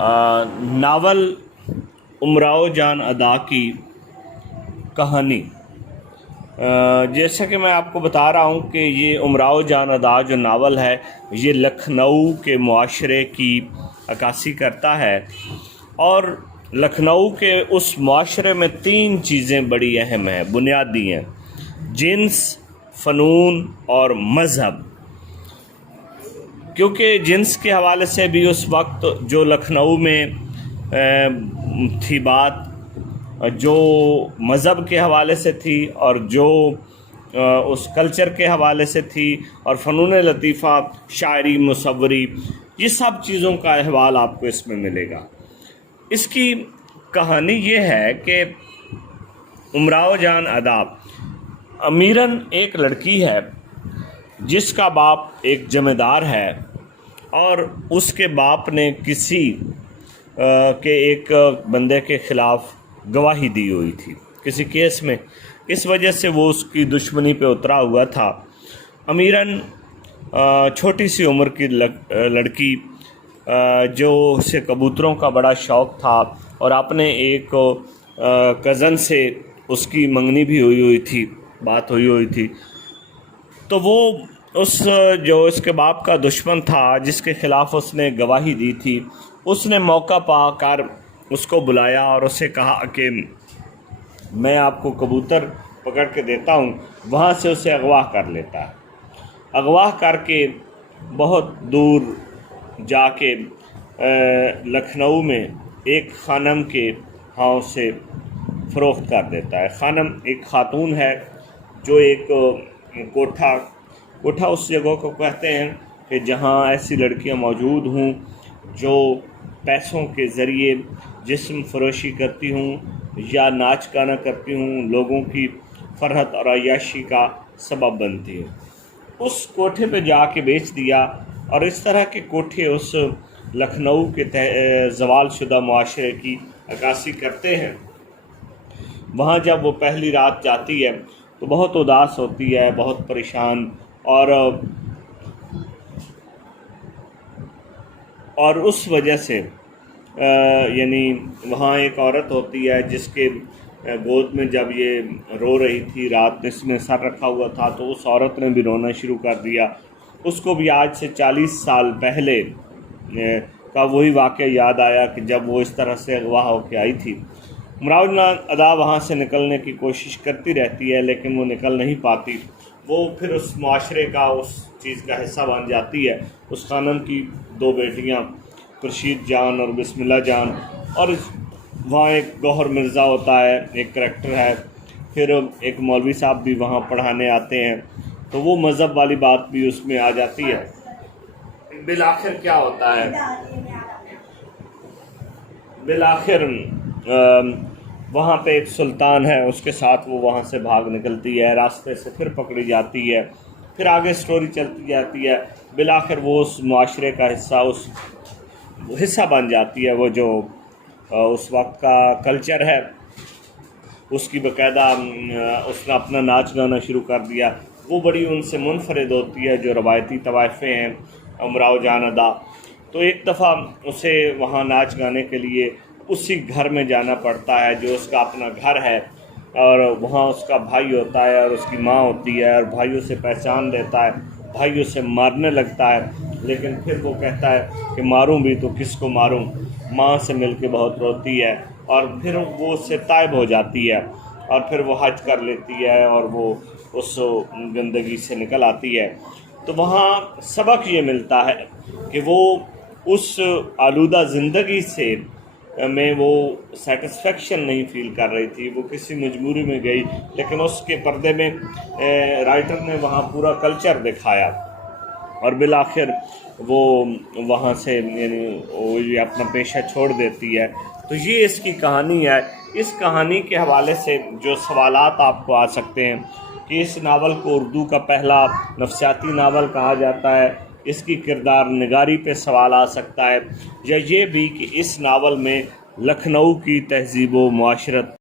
Novel Umrao Jaan ادا کی کہانی، جیسا کہ میں آپ کو بتا رہا ہوں کہ یہ امراؤ جان ادا جو ناول ہے یہ لکھنؤ کے معاشرے کی عکاسی کرتا ہے، اور لکھنؤ کے اس معاشرے میں 3 چیزیں بڑی اہم ہیں، بنیادی ہیں: جنس، فنون اور مذہب۔ کیونکہ جنس کے حوالے سے بھی اس وقت جو لکھنؤ میں تھی بات، جو مذہب کے حوالے سے تھی، اور جو اس کلچر کے حوالے سے تھی، اور فنون لطیفہ، شاعری، مصوری، یہ سب چیزوں کا احوال آپ کو اس میں ملے گا۔ اس کی کہانی یہ ہے کہ امراؤ جان ادا امیراً ایک لڑکی ہے جس کا باپ ایک جمع دار ہے، اور اس کے باپ نے کسی کے ایک بندے کے خلاف گواہی دی ہوئی تھی کسی کیس میں، اس وجہ سے وہ اس کی دشمنی پہ اترا ہوا تھا۔ امیراً چھوٹی سی عمر کی لڑکی جو اسے کبوتروں کا بڑا شوق تھا، اور اپنے ایک کزن سے اس کی منگنی بھی بات ہوئی ہوئی تھی، تو وہ جو اس کے باپ کا دشمن تھا جس کے خلاف اس نے گواہی دی تھی، اس نے موقع پا کر اس کو بلایا اور اسے کہا کہ میں آپ کو کبوتر پکڑ کے دیتا ہوں۔ وہاں سے اسے اغوا کر لیتا ہے، اغوا کر کے بہت دور جا کے لکھنؤ میں ایک خانم کے ہاں اسے فروخت کر دیتا ہے۔ خانم ایک خاتون ہے جو ایک کوٹھا اس جگہ کو کہتے ہیں کہ جہاں ایسی لڑکیاں موجود ہوں جو پیسوں کے ذریعے جسم فروشی کرتی ہوں یا ناچ گانا کرتی ہوں، لوگوں کی فرحت اور عیاشی کا سبب بنتی ہوں۔ اس کوٹھے پہ جا کے بیچ دیا، اور اس طرح کے کوٹھے اس لکھنؤ کے زوال شدہ معاشرے کی عکاسی کرتے ہیں۔ وہاں جب وہ پہلی رات جاتی ہے تو بہت اداس ہوتی ہے، بہت پریشان، اور اس وجہ سے یعنی وہاں ایک عورت ہوتی ہے جس کے گود میں جب یہ رو رہی تھی، رات اس نے سر رکھا ہوا تھا، تو اس عورت نے بھی رونا شروع کر دیا۔ اس کو بھی آج سے 40 سال پہلے کا وہی واقعہ یاد آیا کہ جب وہ اس طرح سے اغوا ہو کے آئی تھی۔ امراؤ جان ادا وہاں سے نکلنے کی کوشش کرتی رہتی ہے لیکن وہ نکل نہیں پاتی۔ وہ پھر اس معاشرے کا، اس چیز کا حصہ بن جاتی ہے۔ اس خانم کی 2 بیٹیاں خورشید جان اور بسم اللہ جان، اور وہاں ایک گوہر مرزا ہوتا ہے، ایک کریکٹر ہے، پھر ایک مولوی صاحب بھی وہاں پڑھانے آتے ہیں، تو وہ مذہب والی بات بھی اس میں آ جاتی ہے۔ بالآخر کیا ہوتا ہے؟ بالآخر وہاں پہ ایک سلطان ہے، اس کے ساتھ وہ وہاں سے بھاگ نکلتی ہے، راستے سے پھر پکڑی جاتی ہے، پھر آگے سٹوری چلتی جاتی ہے۔ بالآخر وہ اس معاشرے کا حصہ بن جاتی ہے۔ وہ جو اس وقت کا کلچر ہے اس کی باقاعدہ اس نے اپنا ناچ گانا شروع کر دیا۔ وہ بڑی ان سے منفرد ہوتی ہے جو روایتی طوائفیں ہیں امراؤ جان ادا۔ تو ایک دفعہ اسے وہاں ناچ گانے کے لیے اسی گھر میں جانا پڑتا ہے جو اس کا اپنا گھر ہے، اور وہاں اس کا بھائی ہوتا ہے اور اس کی ماں ہوتی ہے، اور بھائیوں سے پہچان لیتا ہے، بھائیوں سے مارنے لگتا ہے، لیکن پھر وہ کہتا ہے کہ ماروں بھی تو کس کو ماروں۔ ماں سے مل کے بہت روتی ہے، اور پھر وہ اس سے تائب ہو جاتی ہے، اور پھر وہ حج کر لیتی ہے، اور وہ اس گندگی سے نکل آتی ہے۔ تو وہاں سبق یہ ملتا ہے کہ وہ اس آلودہ زندگی سے میں وہ سیٹسفیکشن نہیں فیل کر رہی تھی، وہ کسی مجبوری میں گئی، لیکن اس کے پردے میں رائٹر نے وہاں پورا کلچر دکھایا، اور بالآخر وہ وہاں سے یعنی وہ یہ اپنا پیشہ چھوڑ دیتی ہے۔ تو یہ اس کی کہانی ہے۔ اس کہانی کے حوالے سے جو سوالات آپ کو آ سکتے ہیں کہ اس ناول کو اردو کا پہلا نفسیاتی ناول کہا جاتا ہے، اس کی کردار نگاری پہ سوال آ سکتا ہے، یا یہ بھی کہ اس ناول میں لکھنؤ کی تہذیب و معاشرت